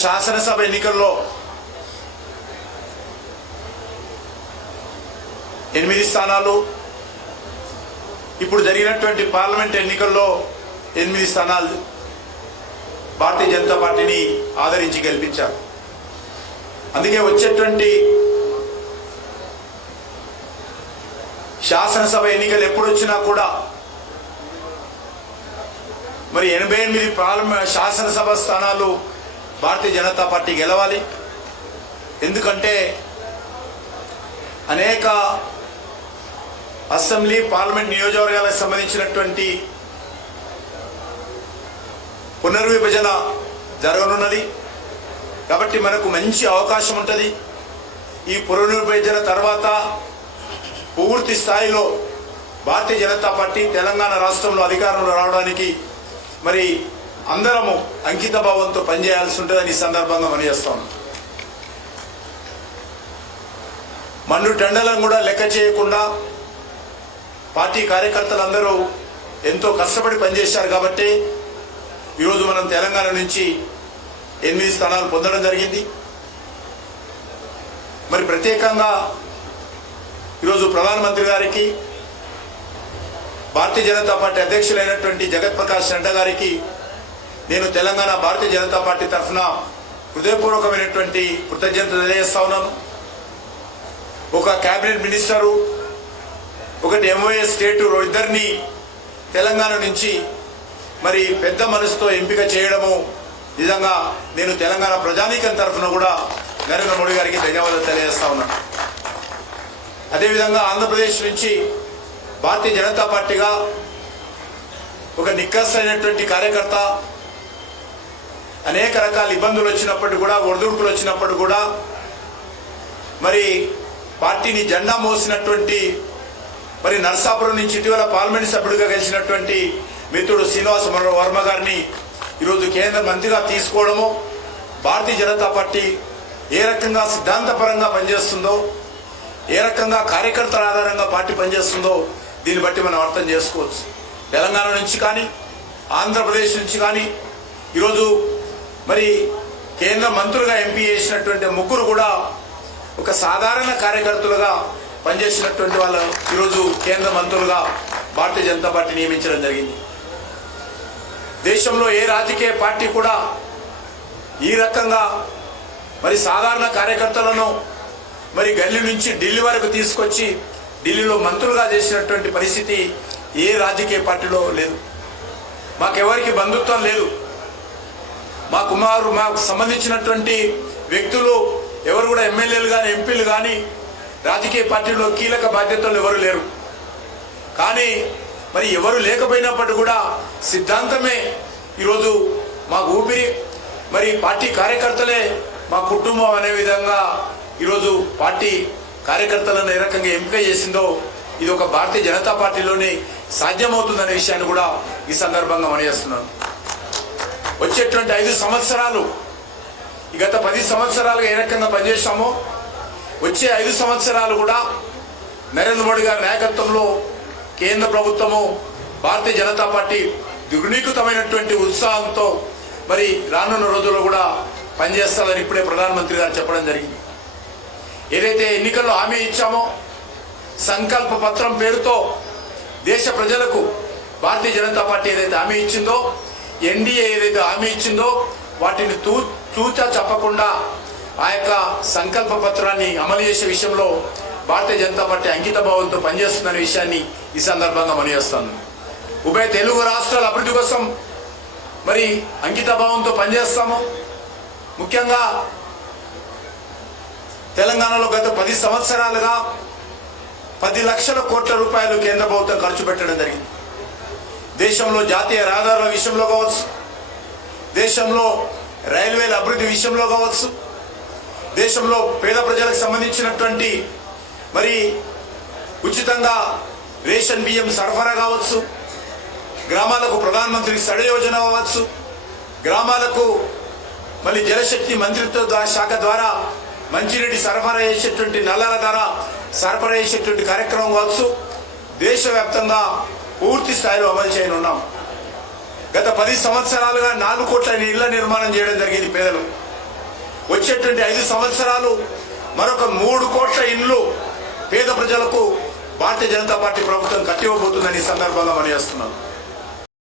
శాసనసభ ఎన్నికల్లో 8 స్థానాలు, ఇప్పుడు జరిగినటువంటి పార్లమెంట్ ఎన్నికల్లో 8 స్థానాలు భారతీయ జనతా పార్టీని ఆదరించి గెలిపించారు. అందుకే వచ్చేటువంటి శాసనసభ ఎన్నికలు ఎప్పుడు వచ్చినా కూడా మరి 88 శాసనసభ స్థానాలు భారతీయ జనతా పార్టీ గెలవాలి. ఎందుకంటే అనేక అసెంబ్లీ పార్లమెంట్ నియోజకవర్గాలకు సంబంధించినటువంటి పునర్విభజన జరగనున్నది. కాబట్టి మనకు మంచి అవకాశం ఉంటుంది. ఈ పునర్విభజన తర్వాత పూర్తి స్థాయిలో భారతీయ జనతా పార్టీ తెలంగాణ రాష్ట్రంలో అధికారంలో రావడానికి మరి అందరము అంకిత భావంతో పనిచేయాల్సి ఉంటుందని ఈ సందర్భంగా మనచేస్తాం. మన్ను టెండలను కూడా లెక్క చేయకుండా పార్టీ కార్యకర్తలందరూ ఎంతో కష్టపడి పనిచేశారు. కాబట్టి ఈరోజు మనం తెలంగాణ నుంచి 8 స్థానాలు పొందడం జరిగింది. మరి ప్రత్యేకంగా ఈరోజు ప్రధానమంత్రి గారికి, భారతీయ జనతా పార్టీ అధ్యక్షులైనటువంటి జగత్ ప్రకాష్ నడ్డా గారికి నేను తెలంగాణ భారతీయ జనతా పార్టీ తరఫున హృదయపూర్వకమైనటువంటి కృతజ్ఞతలు తెలియజేస్తా ఉన్నాను. ఒక కేబినెట్ మినిస్టరు, ఒకటి ఎంఓఎస్ స్టేటు, ఇద్దరిని తెలంగాణ నుంచి మరి పెద్ద మనసుతో ఎంపిక చేయడము నిజంగా నేను తెలంగాణ ప్రజానీకం తరఫున కూడా నరేంద్ర మోడీ గారికి ధన్యవాదాలు తెలియజేస్తా ఉన్నాను. అదేవిధంగా ఆంధ్రప్రదేశ్ నుంచి భారతీయ జనతా పార్టీగా ఒక నిక్కసైనటువంటి కార్యకర్త, అనేక రకాల ఇబ్బందులు వచ్చినప్పటికీ కూడా, ఒడిదుడుకులు వచ్చినప్పుడు కూడా మరి పార్టీని జెండా మోసినటువంటి మరి నర్సాపురం నుంచి ఇటీవల పార్లమెంట్ సభ్యుడిగా గెలిచినటువంటి మిత్రుడు శ్రీనివాస వర్మ గారిని ఈరోజు కేంద్ర మంత్రిగా తీసుకోవడము, భారతీయ జనతా పార్టీ ఏ రకంగా సిద్ధాంతపరంగా పనిచేస్తుందో, ఏ రకంగా కార్యకర్తల ఆధారంగా పార్టీ పనిచేస్తుందో దీన్ని బట్టి మనం అర్థం చేసుకోవచ్చు. తెలంగాణ నుంచి కానీ, ఆంధ్రప్రదేశ్ నుంచి కానీ ఈరోజు మరి కేంద్ర మంత్రులుగా ఎంపీ చేసినటువంటి ముగ్గురు కూడా ఒక సాధారణ కార్యకర్తలుగా పనిచేసినటువంటి వాళ్ళు ఈరోజు కేంద్ర మంత్రులుగా భారతీయ జనతా పార్టీ నియమించడం జరిగింది. దేశంలో ఏ రాజకీయ పార్టీ కూడా ఈ రకంగా మరి సాధారణ కార్యకర్తలను మరి గల్లీ నుంచి ఢిల్లీ వరకు తీసుకొచ్చి ఢిల్లీలో మంత్రులుగా చేసినటువంటి పరిస్థితి ఏ రాజకీయ పార్టీలో లేదు. మాకెవరికి బంధుత్వం లేదు. మాకు సంబంధించినటువంటి వ్యక్తులు ఎవరు కూడా ఎమ్మెల్యేలు కానీ, ఎంపీలు కానీ, రాజకీయ పార్టీలో కీలక బాధ్యతలు ఎవరు లేరు. కానీ మరి ఎవరు లేకపోయినప్పటికీ కూడా సిద్ధాంతమే ఈరోజు మాకు ఊపిరి, మరి పార్టీ కార్యకర్తలే మా కుటుంబం అనే విధంగా ఈరోజు పార్టీ కార్యకర్తలను ఏ రకంగా ఎంపిక చేసిందో ఇది ఒక భారతీయ జనతా పార్టీలోనే సాధ్యమవుతుందనే విషయాన్ని కూడా ఈ సందర్భంగా మనయేస్తున్నాను. వచ్చేటువంటి 5 సంవత్సరాలు, గత 10 సంవత్సరాలుగా ఏ రకంగా పనిచేస్తామో వచ్చే 5 సంవత్సరాలు కూడా నరేంద్ర మోడీ గారి నాయకత్వంలో కేంద్ర ప్రభుత్వము, భారతీయ జనతా పార్టీ ద్విగుణీకృతమైనటువంటి ఉత్సాహంతో మరి రానున్న రోజుల్లో కూడా పనిచేస్తారని ఇప్పుడే ప్రధానమంత్రి గారు చెప్పడం జరిగింది. ఏదైతే ఎన్నికల్లో హామీ ఇచ్చామో, సంకల్ప పత్రం పేరుతో దేశ ప్రజలకు భారతీయ జనతా పార్టీ ఏదైతే హామీ ఇచ్చిందో, ఎన్డీఏ ఏదైతే హామీ ఇచ్చిందో వాటిని తూచా చెప్పకుండా ఆ యొక్క సంకల్ప పత్రాన్ని అమలు చేసే విషయంలో భారతీయ జనతా పార్టీ అంకిత భావంతో పనిచేస్తుందనే విషయాన్ని ఈ సందర్భంగా మనయేస్తాను. ఉభయ తెలుగు రాష్ట్రాల అభివృద్ధి కోసం మరి అంకిత భావంతో పనిచేస్తాము. ముఖ్యంగా తెలంగాణలో గత 10 సంవత్సరాలుగా 10 లక్షల కోట్ల రూపాయలు కేంద్ర ప్రభుత్వం ఖర్చు పెట్టడం జరిగింది. దేశంలో జాతీయ రహదారుల విషయంలో కావచ్చు, దేశంలో రైల్వేల అభివృద్ధి విషయంలో కావచ్చు, దేశంలో పేద ప్రజలకు సంబంధించినటువంటి మరి ఉచితంగా రేషన్ బియ్యం సరఫరా కావచ్చు, గ్రామాలకు ప్రధానమంత్రి సడ యోజన కావచ్చు, గ్రామాలకు మళ్ళీ జలశక్తి మంత్రిత్వ శాఖ ద్వారా మంచినీటి సరఫరా చేసేటువంటి నల్లాల ద్వారా సరఫరా చేసేటువంటి కార్యక్రమం కావచ్చు, దేశవ్యాప్తంగా పూర్తి స్థాయిలో అమలు చేయనున్నాం. గత 10 సంవత్సరాలుగా 4 కోట్ల ఇళ్ల నిర్మాణం చేయడం జరిగింది పేదలు. వచ్చేటువంటి 5 సంవత్సరాలు మరొక 3 కోట్ల ఇండ్లు పేద ప్రజలకు భారతీయ జనతా పార్టీ ప్రభుత్వం కట్టివ్వబోతుందని ఈ సందర్భంగా మనం చేస్తున్నాం.